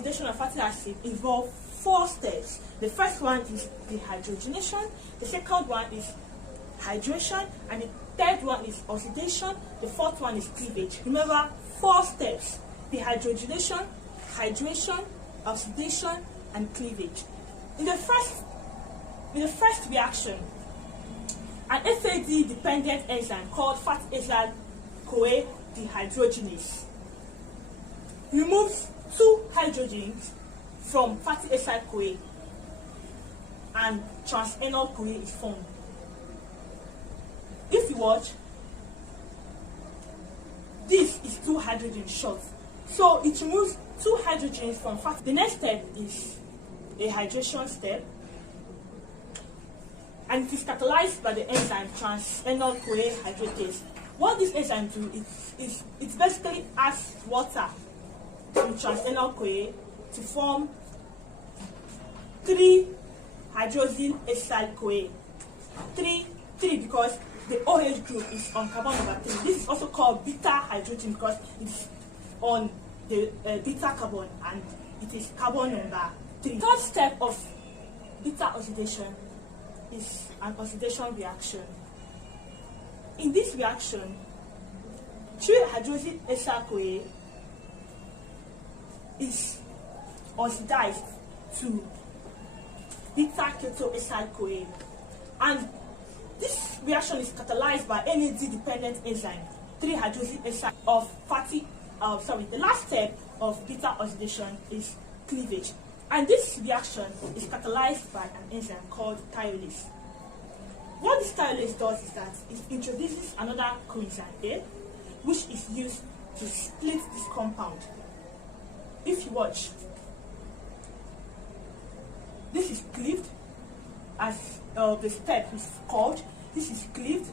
oxidation of fatty acid involves 4 steps. The first one is dehydrogenation, the second one is hydration, and the third one is oxidation, the fourth one is cleavage. Remember, 4 steps: dehydrogenation, hydration, oxidation, and cleavage. In the first reaction, an FAD-dependent enzyme called fatty acid-CoA dehydrogenase removes 2 hydrogens from fatty acid-CoA, and trans-enol-CoA is formed. If you watch, this is 2 hydrogens short, so it removes 2 hydrogens from fatty. The next step is a hydration step, and it is catalyzed by the enzyme trans-enol-CoA hydratase. What this enzyme do is it basically adds water to trans-enol-CoA to form 3 hydroxyl acyl-CoA. 3 because the OH group is on carbon number 3. This is also called beta hydrogen because it's on the beta carbon and it is carbon number 3. The third step of beta oxidation is an oxidation reaction. In this reaction, 3 hydroxyl acyl-CoA is oxidized to beta keto-acyl-CoA, and this reaction is catalyzed by NAD-dependent enzyme 3-hydroxyacyl of fatty. The last step of beta oxidation is cleavage, and this reaction is catalyzed by an enzyme called thiolase. What this thiolase does is that it introduces another coenzyme A, which is used to split this compound. If you watch, this is cleaved, as the step is called. This is cleaved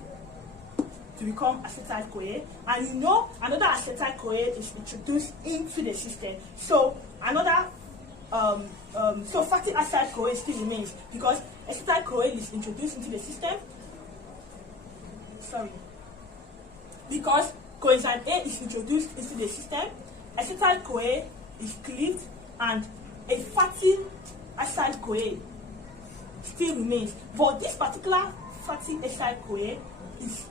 to become acetyl-CoA, and you know another acetyl-CoA is introduced into the system. So another so fatty acid-CoA still remains because acetyl-CoA is introduced into the system. Because coenzyme A is introduced into the system, acetyl-CoA is cleaved, and a fatty acid-CoA still remains. But this particular fatty acid-CoA is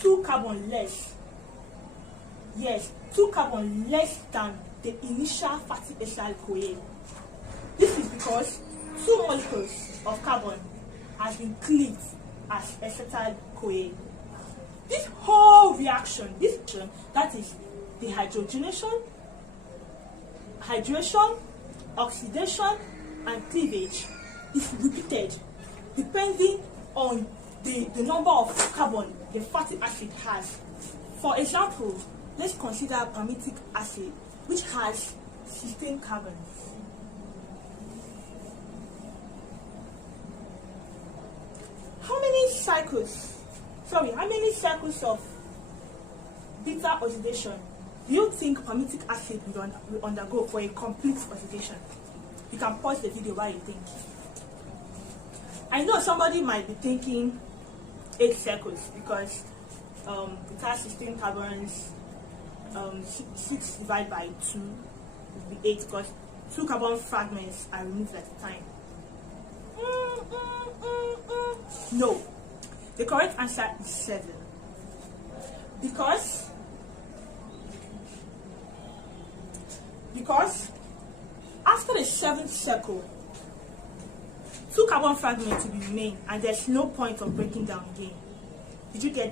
2 carbon less. Yes, 2 carbon less than the initial fatty acid-CoA. This is because 2 molecules of carbon has been cleaved as acetyl-CoA. This whole reaction, that is dehydrogenation, hydration, oxidation, and cleavage, is repeated depending on the number of carbon the fatty acid has. For example, let's consider palmitic acid, which has 16 carbons. How many cycles of beta oxidation do you think palmitic acid will undergo for a complete oxidation? You can pause the video while you think. I know somebody might be thinking 8 cycles because it has 16 carbons. 6 divided by 2 will be 8 because 2 carbon fragments are removed at a time. No, the correct answer is 7 because after the 7th cycle, 2 carbon fragments will remain, and there's no point of breaking down again. Did you get that?